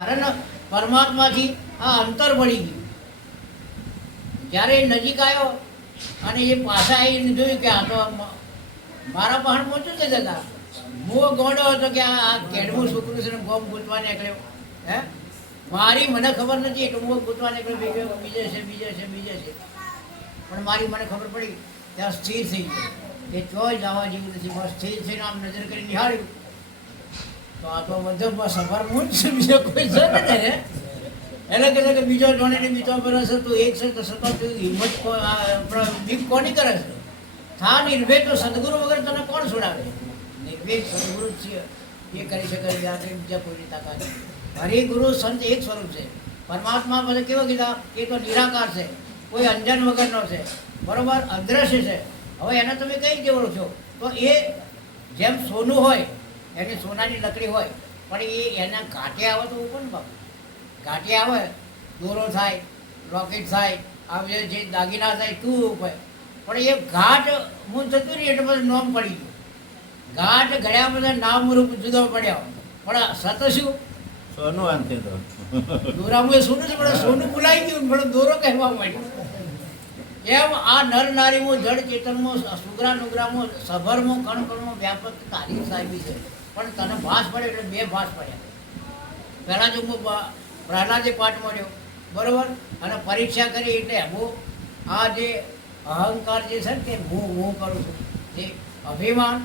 કારણ પરમાત્માથી આ અંતર પડી ગયું. જ્યારે નજીક આવ્યો અને એ પાછા આવીને જોયું કે આ તો મારા પહાડ પહોંચ્યું છે જતા હું ગોડો હતો કે આ કેડવું છોકરું છે ને ગોમ ગૂંચવા નીકળ્યો. હે મારી મને ખબર નથી એટલે હું ગૂંચવા નીકળ્યો બીજે છે પણ મારી મને ખબર પડી ત્યાં સ્થિર થઈ ગયો કે ચોય જવા જેવું નથી. બસ સ્થિર થઈને આમ નજર કરી નિહાળ્યું તો આ તો મધ્યમાં સફર છે, બીજો કોઈ છે ને. એટલે કે બીજો જોડે ને બીજો કરે છે તો એક છે તો સતત હિંમત બીક કોની કરે છે. થા નિર્ભેક તો સદગુરુ વગર તને કોણ છોડાવે? નિર્ભેક સદગુરુ છે એ કરી શકે, બીજા કોઈની તાકાત. હરિગુરુ સંત એક સ્વરૂપ છે. પરમાત્મા પછી કેવો કીધા એ તો નિરાકાર છે, કોઈ અંજન વગરનો છે, બરોબર, અદ્રશ્ય છે. હવે એને તમે કઈ રીતે ઓળખો? તો એ જેમ સોનું હોય એની સોનાની લકડી હોય પણ એના ઘાટે આવે તો ઉપર ને બાપુ ઘાટે આવે દોરો થાય, રોકેટ થાય, આવે જે દાગીના થાય તું ઉપર. પણ એ ઘાટ હું થતું નહીં એટલે બધું નોમ પડી ગયું. ઘાટ ઘડ્યા બધા નામ રૂપ જુદો પડ્યા પણ સત શું સોનું અંતે તો દોરામાં સોનું છે પણ સોનું ભૂલાઈ ગયું પણ દોરો કહેવા માંડ્યો. એમ આ નર નારીમાં જળ ચેતનમાં સુગરા નુગરામાં સભરમાં કણ કણમાં વ્યાપક તારીખ સાહેબી છે. પણ તને ભાસ પડે એટલે બે ભાસ પડ્યા. પહેલાં જો હું પ્રહલાદે પાઠ મળ્યો બરાબર અને પરીક્ષા કરી એટલે હું આ જે અહંકાર જે છે ને કે હું કરું છું જે અભિમાન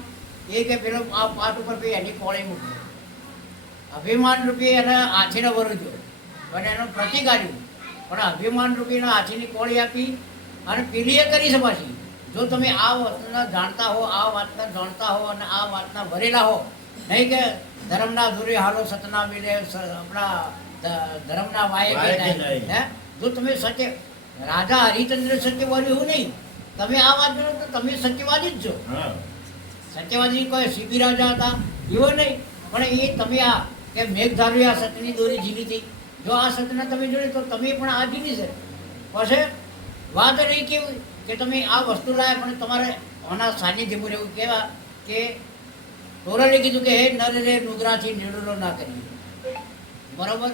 એ કે પેલો આ પાઠ ઉપર પછી એની કોળી મૂક્યો અભિમાન રૂપી એને હાથીને વરજ્યો અને એનો પ્રતિકાર્યું પણ અભિમાન રૂપીના હાથીની કોળી આપી અને પેલીએ કરી છે પાછી. જો તમે આ વાતના જાણતા હો, આ વાતના જાણતા હો અને આ વાતના ભરેલા હો, નહીં કે ધર્મના દૂરે હાલો સતના મિલે આપણા ધર્મના વાયે નહીં. હે જો તમે સત્ય રાજા હરિચંદ્ર સત્યવાદી એવું નહીં, તમે આ વાત જાણો તો તમે સત્યવાદી જ છો. સત્યવાદી કોઈ સીપી રાજા હતા એવો નહીં, પણ એ તમે આ કે મેઘધારી આ સત્યની દોરી ઝીલી હતી. જો આ સત્યને તમે જોડે તો તમે પણ આ ઝીલી છે. પછી વાત નહીં કેવું કે તમે આ વસ્તુ લાવ્યા પણ તમારે આના સાનિધ્યમાં રહેવું. કેવા કે તોરણે કીધું કે હે નર રે નુગરાથી નિર્ણયો ના કરીએ, બરાબર.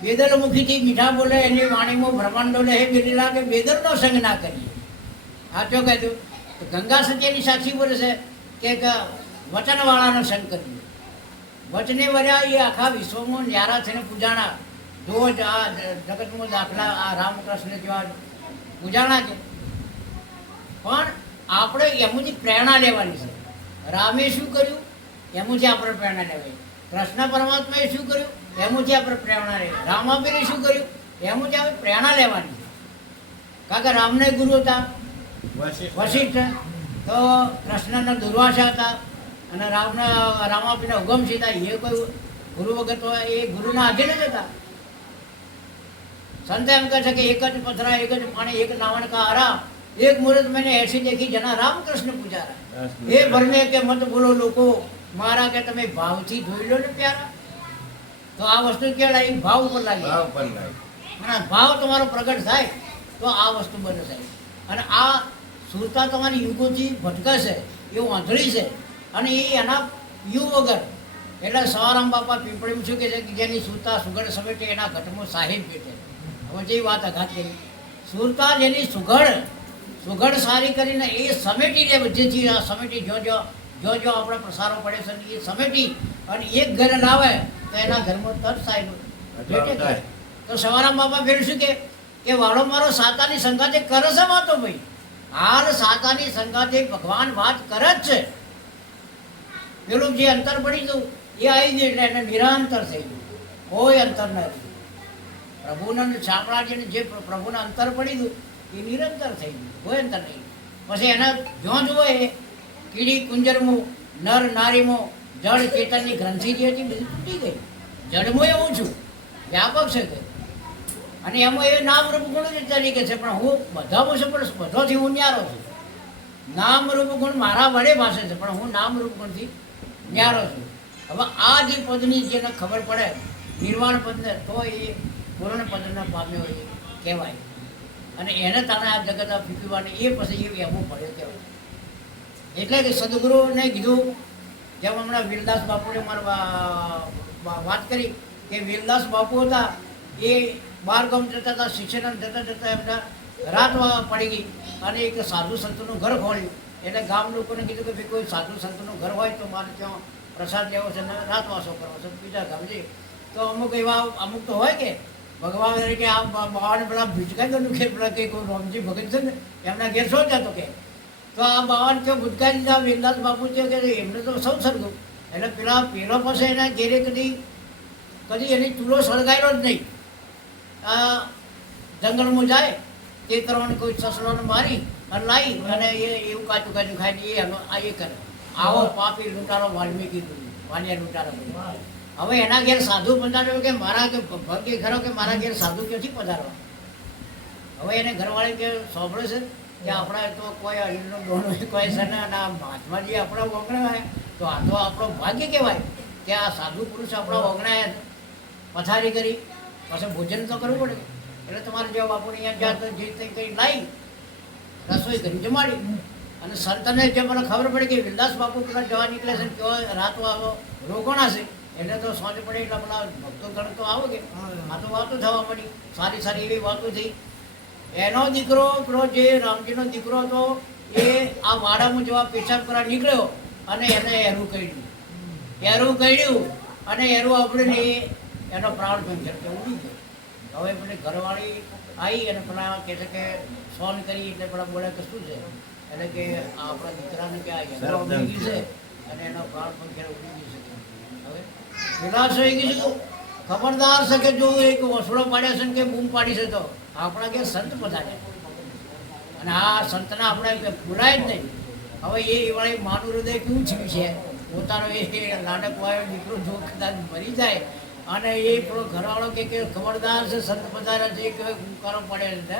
બેદલ મુખીથી મીઠા બોલે એની વાણીમાં બ્રહ્માંડો લે હે બિરલા કે બેદલનો સંગ ના કરીએ. સાચો કહેતું તો ગંગા સત્યની સાક્ષી બોલે છે કે વચનવાળાનો સંગ કરીએ. વચને વર્યા એ આખા વિશ્વમાં ન્યારા થઈને પૂજાણા. જો જ આ જગતમાં દાખલા આ રામકૃષ્ણ જેવા પૂજાણા છે, પણ આપણે એમાંથી પ્રેરણા લેવાની છે. રામે શું કર્યું એમાંથી આપણે પ્રેરણા લેવાય. કૃષ્ણ પરમાત્માએ શું કર્યું એમાંથી આપણે પ્રેરણા લેવાય. રામાપીરે શું કર્યું એમાંથી આપણે પ્રેરણા લેવાની છે. કારણ કે રામને ગુરુ હતા વશિષ્ઠ, તો કૃષ્ણના દુર્વાસા હતા અને રામાપીરના ઉગમસિંહ હતા. એ કોઈ ગુરુ વગર તો એ ગુરુના આધીન જ હતા. સંત એમ કહે છે કે એક જ પથરા એક જ પાણી એક નાવણ કા આરામ એક મુહૂર્ત મેને એસી દેખી જના રામકૃષ્ણ પૂજારા. એ ભરમે કે મત બોલો લોકો મારા કે તમે ભાવથી જોઈ લો ને પ્યારા. તો આ વસ્તુ કેળાય ભાવ ઉપર લાગી અને ભાવ તમારો પ્રગટ થાય તો આ વસ્તુ બને સાહેબ. અને આ સુરતા તમારી યુગોથી ભટકાશે એવું આંધળી છે અને એ એના યુ વગર. એટલે સવારામ બાપા પીપળીમાં શું કહે છે કે જેની સુરતા સુગડ સમેટે એના ઘટમાં સાહેબ બેઠે. હવે જે વાત આઘાત કરી સુરતા જેની સુગડ સારી કરીને એ સમેટી લે બધેથી આ સમેટી જો આપણે પ્રસારો પડે છે એ સમેટી અને એક ઘરે લાવે તો એના ઘરમાં તર સાહેબ બેઠે. તો સવારામ બાપા ફેર શું કે વાળો મારો સાતાની સંગાતે કરે છે વાતો ભાઈ. હાલ સાતાની સંગાતે ભગવાન વાત કરે જ છે. પેલું જે અંતર પડી ગયું એ આવી ગયું એટલે એને નિરંતર થઈ ગયું, કોઈ અંતર ન રહ્યું. પ્રભુના શામળાજીને જે પ્રભુના અંતર પડી ગયું એ નિરંતર થઈ ગયું, કોઈ અંતર નહીં. પછી એના જ્યાં જુઓ એ કીડી કુંજરમાં નર નારીમાં જળ ચેતનની ગ્રંથિ જે હતી બધી તૂટી ગઈ. જળમાં એવું છું વ્યાપક છે કે અને એમાં એ નામરૂપ ગુણ જ તરીકે છે. પણ હું બધામાં છું પણ બધોથી હું ન્યારો છું. નામરૂપ ગુણ મારા વડે ભાષે છે પણ હું નામરૂપ ગુણથી ન્યારો છું. હવે આ જે પદની જેને ખબર પડે નિર્વાણ પદને તો એ પૂર્ણ પદના પામ્યો એ કહેવાય. અને એને તમે આ જગત ફીકવાની એ પછી એ એમો પડ્યો કહેવાય. એટલે કે સદગુરુને કીધું જેમ હમણાં વીરદાસ બાપુને મારે વાત કરી કે વેલદાસ બાપુ હતા એ બાર ગામ જતા હતા, શિક્ષણ જતા જતા એમના રાત પડી ગઈ અને એક સાધુ સંતનું ઘર ખોલ્યું. એટલે ગામ લોકોને કીધું કે ભાઈ કોઈ સાધુ સંતનું ઘર હોય તો મારે ત્યાં પ્રસાદ લેવો છે ને રાતવાસો કરવો છે, બીજા ગામ જઈએ. તો અમુક તો હોય કે ભગવાન તરીકે આ બાવાને પેલા ભૂચકાઈ કે પેલા કે કોઈ રામજી ભગત છે ને એમના ઘેર શું જતો કે તો આ બાવાને કે ભૂચકાઈ દીધા વેલદાસ બાપુ છે કે એમને તો સૌ સરગું. એટલે પેલો પાસે એના ઘેરે કદી એની ચૂલો સળગાયેલો જ નહીં. આ જંગલમાં જાય તે તરફ કોઈ સસલોને મારી અને લાવી અને એવું કાચું ખાઈને એ કરે. આવો પાપી લૂંટારો વાલ્મીકી વાલિયા લૂંટારો. હવે એના ઘેર સાધુ પધાર્યો કે મારા કે ભગે ખરો કે મારા ઘેર સાધુ ક્યાંથી પધારવા. હવે એને ઘરવાળી કે સાંભળે છે કે આપણા તો કોઈ અહીનો ડોનો કોઈ છે ને આ મહાત્માજી આપણા વગણાયા તો આ તો આપણો ભાગ્ય કહેવાય કે આ સાધુ પુરુષ આપણા વગણાયા પથારી કરી પછી ભોજન તો કરવું પડે. એટલે તમારે જેવા બાપુને અહીંયા જ્યાં તો જે કંઈ લાવી રસોઈ કરી જમાડી. અને સંતને જે મને ખબર પડી કે વેલદાસ બાપુ પેલા જવા નીકળે છે ને કેવો રાતો આવો રોકાણા છે એટલે તો સાંજ પડે એટલે પેલા ભક્તો ગણ તો આવો કે આ તો વાતો થવા મળી, સારી સારી એવી વાતો થઈ. એનો દીકરો પેલો જે રામજીનો દીકરો હતો એ આ વાડામાં જેવા પેશાબ કરવા નીકળ્યો અને એને એરું કર્યું અને એરું આપણે એનો પ્રાણ પંચર કે ઉડી ગયો. હવે પેલી ઘરવાળી આવી અને પેલા કહે છે કે ફોન કરી એટલે પેલા બોલે કે શું છે એટલે કે આપણા દીકરાને કે આ યંત્ર ઉડી ગયું છે અને એનો પ્રાણ પંચર ઉડી ગયું છે. હવે વિલાસ થઈ ગયું છે ખબરદાર છે કે જો એક વસડો પાડ્યો છે ને કે બૂમ પાડી છે તો આપણા કે સંત પધાર્યા અને આ સંતના આપણે બોલાય જ નહીં. હવે એ વાળી માનું હૃદય કેવું થયું છે પોતાનો એ નાનક વાયો દીકરો જો કદાચ મરી જાય અને એ પેલો ઘરવાળો કે ખબરદાર છે સંત પધાર્યા છે કે ઉકારો પડે છે.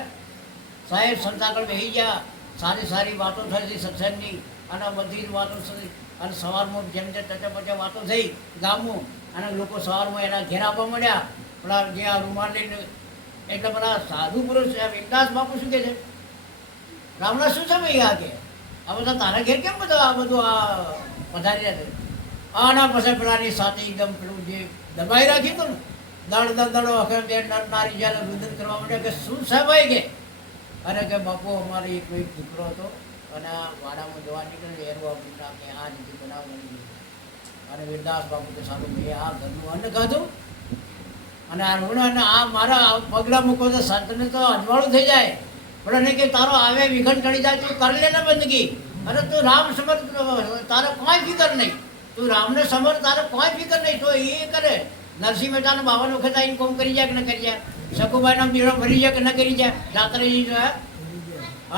સાહેબ સંત આગળ બેસી ગયા, સારી સારી વાતો થઈ હતી સત્સંગની અને બધી જ વાતો થઈ અને સવારમાં જેમ જેમ ટચા વાતો થઈ ગામમાં અને લોકો સવારમાં એના ઘેર આપવા મળ્યા પેલા જે આ રૂમાલ લઈને. એટલે પેલા સાધુ પુરુષ વેલદાસ બાપુ શું કહે છે રામના શું છે ભાઈ આ કે આ બધા તારા ઘેર કેમ બધું આ પધાર્યા છે. આના પછી પેલાની સાથે એકદમ પેલું જે દબાઈ રાખ્યું હતું ને દડો અખર બે નારી જ્યારે રુદન કરવા માંડ્યા કે શું છે ભાઈ કે અને કે બાપુ અમારે કોઈ દીકરો હતો અને આ વાડામાં જવા નીકળે એરું આપણે આ રીતે બનાવવાની અને વેલદાસ બાપુ તો સારું ભાઈ આ ઘરનું અન્ન ખાધું અને આ ઋણ અને આ મારા પગલા મૂકો તો સંતને તો અજવાળું થઈ જાય. પણ એને કે તારો આવે વિઘન ચડી જાય તું કરી લે ને બંદગી. અરે તું રામ સમર તારો કોઈ ફિકર નહીં, તું રામને સમર તારો કોઈ ફિકર નહીં તો એ કરે. નરસિંહ મહેતાનો 52 વખત આવીને કોમ કરી જાય કે ન કરી જાય, શકુબાઈનો બીડો ભરી જાય કે ન કરી જાય, રાત્રેજી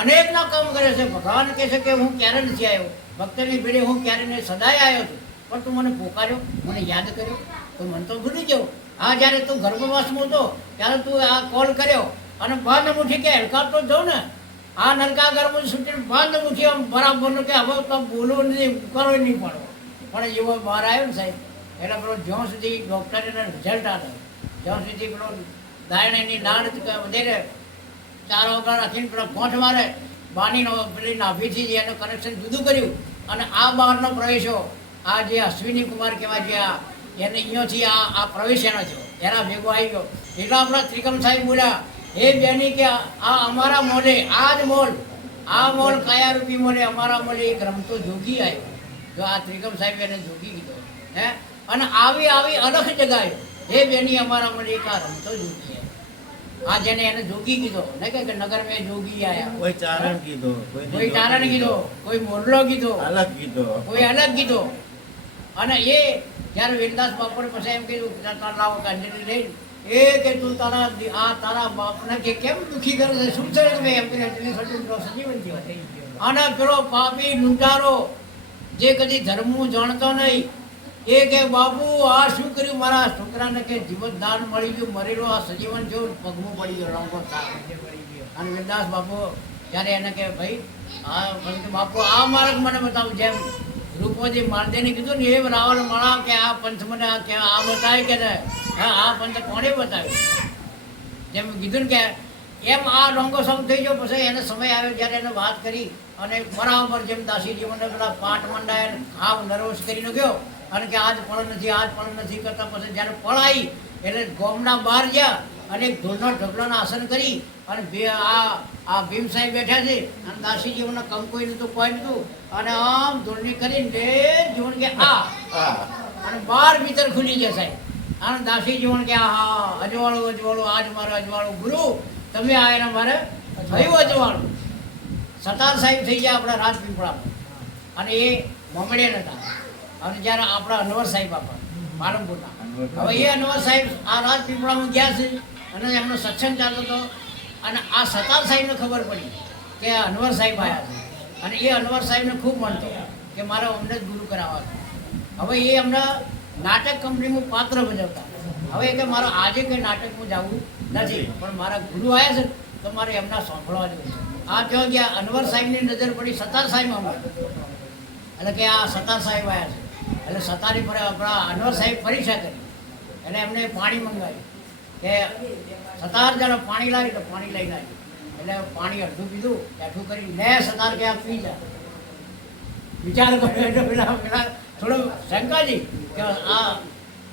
અનેકના કામ કરે છે. ભગવાન કહે છે કે હું ક્યારે નથી આવ્યો ભક્તની ભીડે, હું ક્યારે નહીં સદાય આવ્યો છું પણ તું મને પોકાર્યો, મને યાદ કર્યો તો મને તો ભૂલી જાઉં. આ જ્યારે તું ગર્ભવાસમાં હતો ત્યારે તું આ કોલ કર્યો અને બંધ મુઠ્ઠી કે હેલકાતો જાઉં ને આ નરકા ગર્ભ છૂટીને બંધ મુઠ્ઠી આમ બરાબરનું કે હવે તો બોલવો નહીં ઉકારો નહીં પડવો. પણ એવો બહાર આવ્યો ને સાહેબ એટલે પેલો જ્યાં સુધી ડૉક્ટરને રિઝલ્ટ આવે જ્યાં સુધી પેલો દાયણીની લાડ વધેરે 4 ઓગળ રાખીને પેલો ગોઠ મારે બાનીનો પેલી નાભીથી એનું કનેક્શન જુદું કર્યું અને આ બહારનો પ્રવેશો આ જે અશ્વિની કુમાર કહેવાય છે એને અહીંયાથી આ પ્રવેશ એનો થયો એના ભેગો આવી ગયો. એટલે આપણા ત્રિકમ સાહેબ બોલ્યા હે બેની કે આ અમારા મોલે આ જ મોલ આ મોલ કાયારૂપી મોલે અમારા મોલે એક રમતો જોગી આવ્યો. જો આ ત્રિકમ સાહેબ એને જોગી કીધો હે અને આવી અલખ જગાયો હે બેની અમારા મોલે એક આ રમતો જોગી આ જેને એને જોગી કીધો ને કે નગર મેં જોગી આયા. કોઈ ચારણ કીધો, કોઈ ચારણ કીધો, કોઈ મોરલો કીધો, અલગ કીધો, કોઈ અલગ કીધો. અને એ જ્યારે વેલદાસ બાપુને પછી એમ કીધું લાવો કાંજરી લઈને એ કે તું તારા બાપને કે કેમ દુઃખી કરે છે શું છે કે એમ કરીને સજીવન થયો. અને પેલો પાપી લૂંટારો જે કદી ધર્મનું જાણતો નહીં એ કે બાપુ આ શું કર્યું મારા છોકરાને કે જીવતદાન મળી ગયું, મરેલો આ સજીવન થયો, પગમાં પડી ગયો રંગો પડી ગયો. અને વેલદાસ બાપુ ત્યારે એને કે ભાઈ આ બાપુ આ માર્ગ મને બતાવું જેમ રૂપોજી માલદેને કીધું ને એ રાવણ મળા કે આ પંથ મને આ બતાવે કે હા આ પંથ કોણે બતાવ્યું જેમ કીધું ને કે એમ આ લોંગો સોંગ થઈ ગયો. પછી એને સમય આવ્યો જ્યારે એને વાત કરી અને બરાબર જેમ દાસીજી મને પેલા પાટ મંડાય હાવ નર્વસ કરીને ગયો અને કે આજ પણ નથી કરતા. પછી જ્યારે પળ આવી એટલે ગામના બહાર ગયા અને એક ધૂળનો ઢગલાનું આસન કરી અને આ ભીમ સાહેબ બેઠા છે અને દાસીજીઓને કંકોઈ નતું કોઈ નતું અને આમ ધૂળની કરીને જોણ કે આ અને બાર ભીતર ખુલી ગયા સાહેબ અને દાસીજીઓને કે હા અજવાળું આજ મારો અજવાળું ગુરુ તમે આ એના મારે થયું અજવાળું સતાર સાહેબ થઈ ગયા આપણા રાજપીપળામાં અને એ મમડે નતા અને જ્યારે આપણા અનવર સાહેબ આપણા પાલનપુરના હવે એ અનવર સાહેબ આ રાજપીપળામાં ગયા છે અને એમનો સત્સંગ ચાલતો હતો અને આ સતાર સાહેબને ખબર પડી કે અનવર સાહેબ આવ્યા છે અને એ અનવર સાહેબને ખૂબ માનતો કે મારે અમને જ ગુરુ કરાવવા છે. હવે એ હમણાં નાટક કંપનીમાં પાત્ર ભજવતા હવે કે મારે આજે કંઈ નાટકમાં જવું નથી પણ મારા ગુરુ આવ્યા છે તો મારે એમના સાંભળવા જેવું છે. આ ત્યાં ગયા અનવર સાહેબની નજર પડી સતાર સાહેબ હમણાં એટલે કે આ સતાર સાહેબ આવ્યા છે એટલે સતારી પર આપણા અનવર સાહેબ પરીક્ષા કરી એટલે એમને પાણી મંગાવ્યું કે સતાર જરા પાણી લાવી તો પાણી લઈને આવી એટલે પાણી અડધું પીધું એઠું કરી લે સતાર કે આ પી જા વિચાર કર્યો એટલે પેલા થોડો શંકાજી કે આ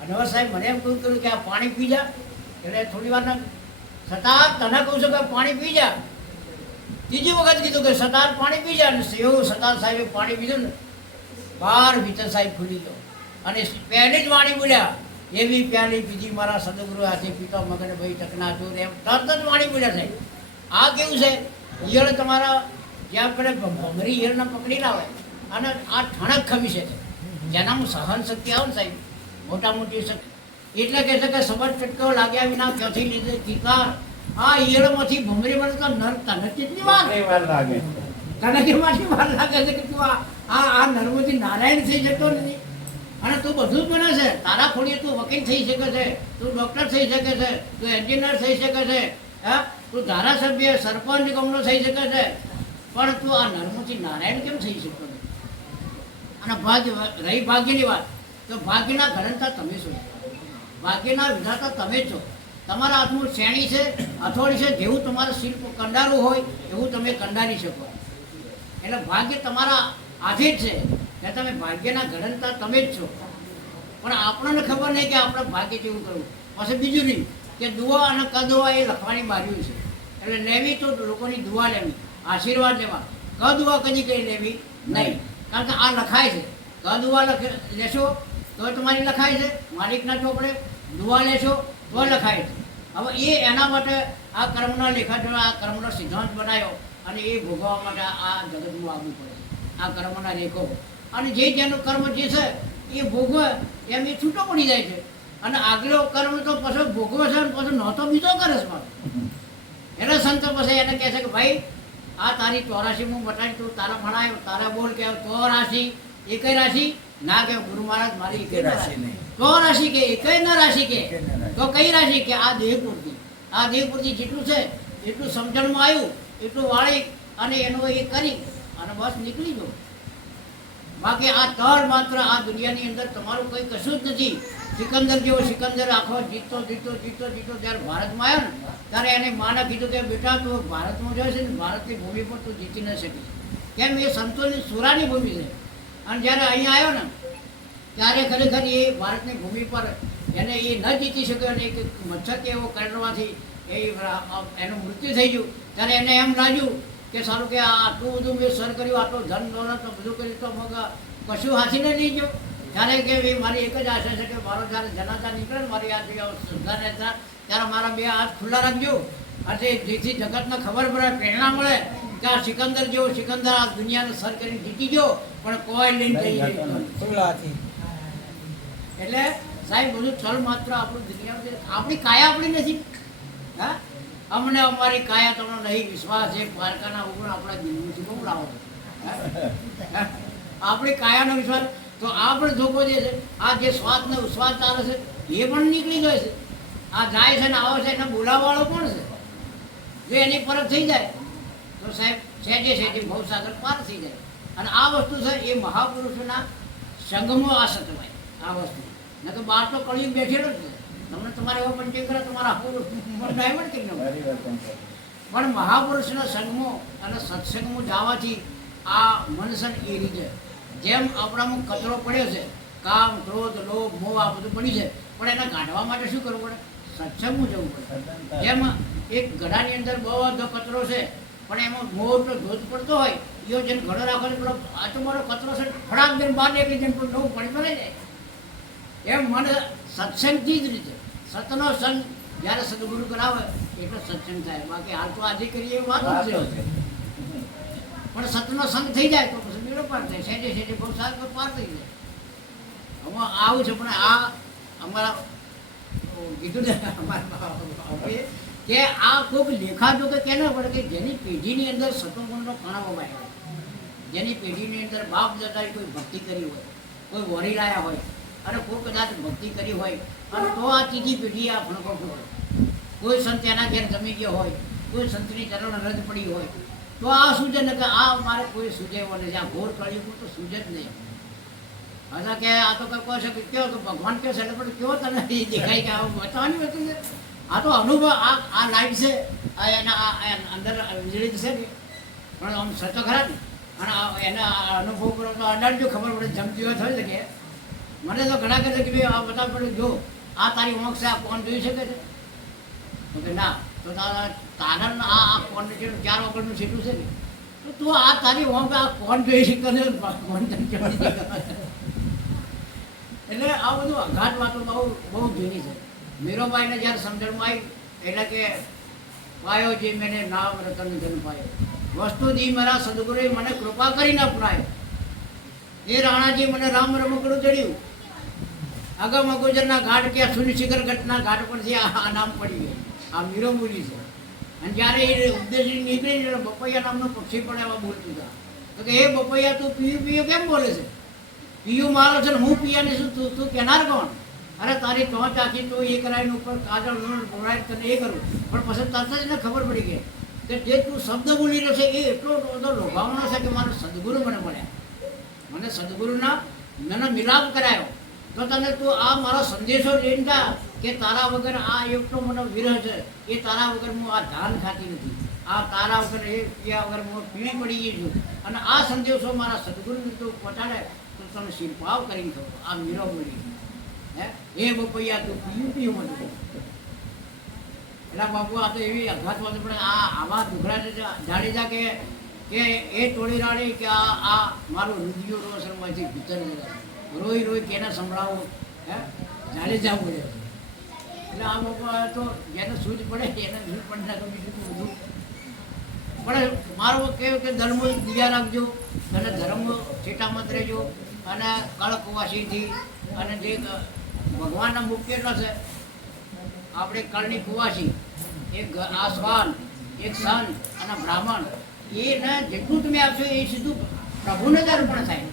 અનવર સાહેબ મને એમ કહ્યું કે આ પાણી પી જા એટલે થોડી વારના સતાર તને કહું છું કે પાણી પી જા ત્રીજી વખત કીધું કે સતાર પાણી પી જા ને એવું સતાર સાહેબે પાણી પીધું ને બાર ભીતર સાહેબ ખુલી ગયો અને પહેલી જ વાણી બોલ્યા એવી પ્યાલી પીધી મારા સદગુરુ હાથે પીતો મગન ભાઈ ટકના ચોર એમ તરત જ વાણી બોલ્યા સાહેબ. આ કેવું છે ઈયળ તમારા જ્યાં આપણે ભમરી ઈયળને પકડી લાવે અને આ ઠણક ખમી છે જેનામાં સહન શક્તિ આવે ને સાહેબ મોટા મોટી શક્તિ એટલે કહે છે કે સબર ચટકો લાગ્યા વિના ક્યાંથી લીધે કિકાર આ ઈયળમાંથી ભમરી મળે તો નર તને કેટલી વાર લાગે તને કેમાંથી વાર લાગે છે કે તું આ નર્મથી નારાયણ થઈ જતો નથી અને તું બધું જ બને છે તારા ખોડીએ તું વકીલ થઈ શકે છે તું ડૉક્ટર થઈ શકે છે તું એન્જિનિયર થઈ શકે છે હા તું ધારાસભ્ય સરપંચ નિગમનો થઈ શકે છે પણ તું આ નર્મથી નારાયણ કેમ થઈ શકતો નથી? અને રહી ભાગ્યની વાત તો ભાગ્યના ઘડંતા તમે છો ભાગ્યના વિધાતા તમે જ છો. તમારા હાથમાં શ્રેણી છે હથોડી છે જેવું તમારું શિલ્પ કંડારું હોય એવું તમે કંડારી શકો એટલે ભાગ્ય તમારા હાથે જ છે કે તમે ભાગ્યના ઘડંતા તમે જ છો પણ આપણને ખબર નહીં કે આપણે ભાગ્ય જેવું કરવું. પછી બીજું નહીં કે દુઆ અને કદુઆ એ લખવાની બાજુ છે એટલે લેવી તો લોકોની દુઆ લેવી આશીર્વાદ લેવા કદુઆ કદી કંઈ લેવી નહીં કારણ કે આ લખાય છે કદુઆ લેશો તો તમારી લખાય છે માલિકના ચોપડે દુઆ લેશો તો લખાય છે. હવે એ એના માટે આ કર્મના લેખા આ કર્મનો સિદ્ધાંત બનાવ્યો અને એ ભોગવવા માટે આ જગતનું આવવું પડે આ કર્મના રેખો અને જેનું કર્મ જે છે એ ભોગવે એમ એ છૂટો પડી જાય છે અને આગલો કર્મ તો પછી ભોગવે છે પછી નહોતો બીજો કરે છે મારો એટલે સંતો પછી એને કહે છે કે ભાઈ આ તારી 84 હું બતાવી તું તારા ભણાય તારા બોલ કે 84 એકય રાશિ ના કે ગુરુ મહારાજ મારી એકય રાશિ નહીં 84 કે એકય ન રાશિ કે તો કઈ રાશિ કે આ દેહ પૂર્તિ જેટલું છે એટલું સમજણમાં આવ્યું એટલું વાળી અને એનું એ કરી અને બસ નીકળી ગયો. બાકી આ તળ માત્ર આ દુનિયાની અંદર તમારું કંઈ કશું જ નથી. સિકંદર જેવો સિકંદર આખો જીતતો જ્યારે ભારતમાં આવ્યો ને ત્યારે એને માને કીધું કે બેટા તું ભારતમાં જાય છે ને ભારતની ભૂમિ પર તું જીતી ન શકીશ કેમ એ સંતોની સુરાની ભૂમિ છે અને જ્યારે અહીંયા આવ્યો ને ત્યારે ખરેખર એ ભારતની ભૂમિ પર એને એ ન જીતી શક્યો અને એક મચ્છર કે એવો કરડવાથી એનું મૃત્યુ થઈ ગયું ત્યારે એને એમ લાગ્યું કે સારું કે આટલું બધું મેં સર કર્યું આટલું ધન દોલત બધું કર્યું તો મગ કશું હાથીને નહીં ગયો ત્યારે કે એ મારી એક જ આશા છે કે મારો જ્યારે જનાતા નીકળે ને મારી આ શ્રદ્ધા રહેતા ત્યારે મારા બે હાથ ખુલ્લા રાખજો અને જેથી જગતને ખબર પડે પ્રેરણા મળે કે આ સિકંદર જેવો સિકંદર આ દુનિયાને સર કરીને જીતી ગયો પણ કોઈ લઈને થઈ જાય એટલે સાહેબ બધું ચલ માત્ર આપણું દુનિયા આપણી કાયા આપણી નથી હા અમને અમારી કાયા તમને નહીં વિશ્વાસ છે પારકાના ઉગણ આપણા દિલથી બોલાવો આપણી કાયાનો વિશ્વાસ તો આ પણ ધોકો જે છે આ જે શ્વાસનો ઉશ્વાસ ચાલે છે એ પણ નીકળી જાય છે આ જાય છે ને આવે છે એને બોલાવવાળો કોણ છે જો એની પરત થઈ જાય તો સાહેબ સહેજે ભવસાગર પાર થઈ જાય અને આ વસ્તુ છે એ મહાપુરુષોના સંગમો આ સતવાય આ વસ્તુ ન તો બહાર તો કળિયુગ બેઠેલો જ છે તમને તમારે એવો પંચિંગ કરે તમારા ડાયવર્ટ કરી નાખો પણ મહાપુરુષના સંગમો અને સત્સંગમાં જવાથી આ મનસન એ રીતે જેમ આપણામાં કચરો પડ્યો છે કામ ક્રોધ લોભ મોહ આ બધું પડી છે પણ એના કાઢવા માટે શું કરવું પડે? સત્સંગમાં જવું પડે. જેમાં એક ઘડાની અંદર બધો કચરો છે, પણ એમાં મોટો ધોધ પડતો હોય, એવો જેને ઘડો રાખો પેલો આટલો બધો કચરો છે, ફટાક જેને બહાર નીકળી જેને નવું પાણી ભરાઈ જાય. એમ મને સત્સંગથી જ રીતે સતનો સંગ જ્યારે સદગુરુ કરાવે એટલો સત્સંગ થાય. બાકી હાલ તો આજે કરીએ એ વાત જ છે, પણ સતનો સંગ થઈ જાય તો પછી મેળો પાર થાય. સહેજે સહેજે બહુ સારું પાર થઈ જાય. હવે આવું છે. પણ આ અમારા કીધું ને અમારા કે આ કોઈક લેખાજો કે કેના પડે કે જેની પેઢીની અંદર સતોગુણનો કણાવો વાયો, જેની પેઢીની અંદર બાપ દાદાએ કોઈ ભક્તિ કરી હોય, કોઈ વરી લાયા હોય, અને કોઈ કદાચ ભક્તિ કરી હોય, અને તો આ ત્રીજી પેઢી આ ભણકો ફૂટે. કોઈ સંત એના ઘેર જમી ગયો હોય, કોઈ સંતની ચરણ રદ પડી હોય, તો આ સૂજે ને કે આ મારે કોઈ સૂજે એવો નહીં. આ ઘોર કળિયુગ તો સૂજે જ નહીં. હજા કે આ તો કહે છે કે કયો તો ભગવાન કહે છે એટલે પણ કેવો તને એ દેખાય કે આ બતાવવાની વસ્તુ છે. આ તો અનુભવ, આ લાઈટ છે, આ એના અંદર વીજળી છે ને, પણ આમ સચો ખરા ને, અને એના અનુભવ કરો તો અડાડજો ખબર પડે. જમતી હોય થઈ શકે. મને તો ઘણા કહે છે કે ભાઈ આ બધા પડે જો આ તારી ઓંખ છે, આ કોણ જોઈ શકે છે? તો કે ના, તો તારા આ કોણ છે 4 વગરનું સીટું છે ને, તો તું આ તારી ઓંખ આ કોણ જોઈ શકે ને કોણ એટલે આ બધું અઘાત વાતો બહુ જૂની છે. મીરાબાઈને જ્યારે સમજણમાં આવી એટલે કે પાયો જે મેને નામ રતન જન પાયો, વસ્તુ દી મારા સદગુરુએ મને કૃપા કરીને અપનાયો. એ રાણાજી મને રામ રમકડું ચડ્યું. અગમ અગોજરના ઘાટ કે સુનિશિખર ઘટના ઘાટ પરથી આ નામ પડી ગયું. આ મીરો બોલી છે. અને જ્યારે એ ઉપદેશ નીકળી એટલે બપૈયા નામનો પક્ષી પણ એવા બોલતું હતા. તો કે હે બપૈયા તું પીયું પીયું કેમ બોલે છે? પીયું મારો છે ને હું પિયાની છું, તું કહેનાર કોણ? અરે તારી ટોચ આખી તો એ કરાવીને ઉપર કાજળ બોલાય તને એ કરું. પણ પછી તરત જ એને ખબર પડી ગઈ કે જે તું શબ્દ બોલી રહ્યો છે એ એટલો બધો લોભાવણો છે કે મારો સદગુરુ મને મળ્યા. મને સદગુરુના મને મિલાપ કરાયો. તો તને તું આ મારો સંદેશો લઈને જા કે તારા વગર આ એટલો મને વિરહ છે, એ તારા વગર હું આ ધાન ખાતી નથી, આ તારા વગર એ પીયા વગર હું પીળી પડી ગઈ છું. અને આ સંદેશો મારા સદગુરુને તું પહોંચાડે તો તમે શિરપાવ કરીને કહો આ મીરો મળી હે એ બપૈયા તું પીયું પીયું હતું. એટલે બાપુ આ તો એવી અઘાત વાત. પણ આવા દુખડા જાડેજા કે એ ટોળી રાડી કે આ મારું રુદિયો રોશનમાંથી ભીતર રોઈ રોઈ કેને સંભળાવો હે જાડેજા બોલે. એટલે આ બાપુ તો જેને સૂઝ પડે એને સૂઝ પડે ના બીજું બધું. પણ મારું કહેવું કે ધર્મ દિયા રાખજો અને ધર્મ છેટામત રહેજો. અને કળકુવાસીથી અને જે ભગવાનના મુખ્યનો છે આપણે કળની કુવાસી, એક આ શ્વાન, એક સંત અને બ્રાહ્મણ, એને જેટલું તમે આપશો એ સીધું પ્રભુને જ અર્પણ થાય.